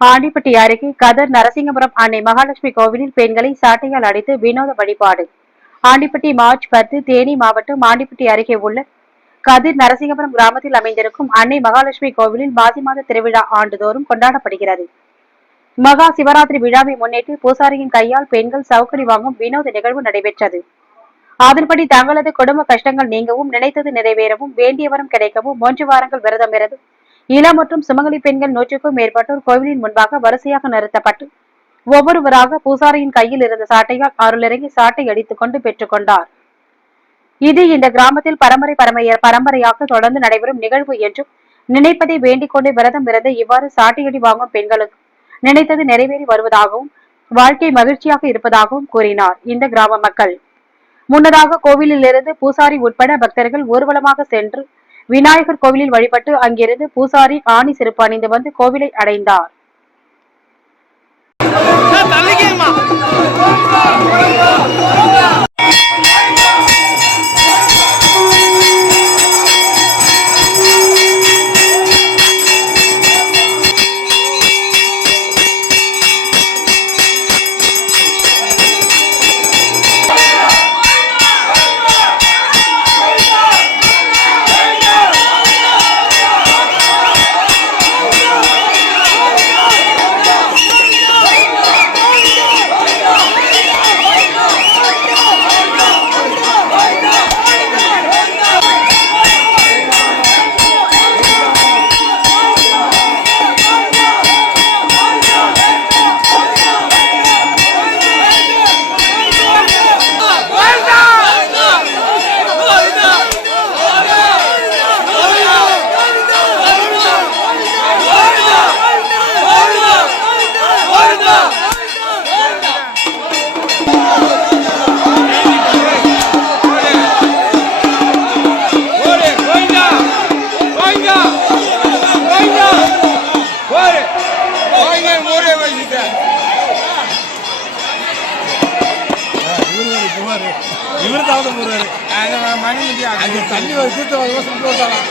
ஆண்டிப்பட்டி அருகே கதர் நரசிங்கபுரம் அன்னை மகாலட்சுமி கோவிலில் பெண்களை சாட்டையால் அடித்து வினோத வழிபாடு. ஆண்டிப்பட்டி மார்ச் பத்து தேனி மாவட்டம் ஆண்டிப்பட்டி அருகே உள்ள கதிர் நரசிங்கபுரம் கிராமத்தில் அமைந்திருக்கும் அன்னை மகாலட்சுமி கோவிலில் மாசி மாத திருவிழா ஆண்டுதோறும் கொண்டாடப்படுகிறது. மகா சிவராத்திரி விழாவை முன்னிட்டு பூசாரியின் கையால் பெண்கள் சவுக்கடி வாங்கும் வினோத நிகழ்வு நடைபெற்றது. அதன்படி தங்களது குடும்ப கஷ்டங்கள் நீங்கவும் நினைத்தது நிறைவேறவும் வேண்டியவரம் கிடைக்கவும் மூன்று வாரங்கள் விரதம் இருந்து இளம் மற்றும் சுமங்கலி பெண்கள் நூற்றுக்கும் மேற்பட்டோர் கோவிலின் முன்பாக வரிசையாக நிறுத்தப்பட்டு ஒவ்வொருவராக பூசாரியின் கையில் இருந்த சாட்டையால் அருளிறங்கி சாட்டை அடித்துக் கொண்டு பெற்றுக் கொண்டார். இது இந்த கிராமத்தில் பரம்பரை பரமைய பரம்பரையாக தொடர்ந்து நடைபெறும் நிகழ்வு என்றும் நினைப்பதை வேண்டிக் கொண்டு விரதம் இருந்து இவ்வாறு சாட்டையடி வாங்கும் பெண்களுக்கு நினைத்தது நிறைவேறி வருவதாகவும் வாழ்க்கை மகிழ்ச்சியாக இருப்பதாகவும் கூறினார் இந்த கிராம மக்கள். முன்னதாக கோவிலில் இருந்து பூசாரி உட்பட பக்தர்கள் ஊர்வலமாக சென்று விநாயகர் கோவிலில் வழிபட்டு அங்கிருந்து பூசாரி ஆணி செருப்பு அணிந்து வந்து கோவிலை அடைந்தார். இவர் தான் போறாரு. அந்த மணி அங்க தண்ணி வருது யோசனை போட்டாலாம்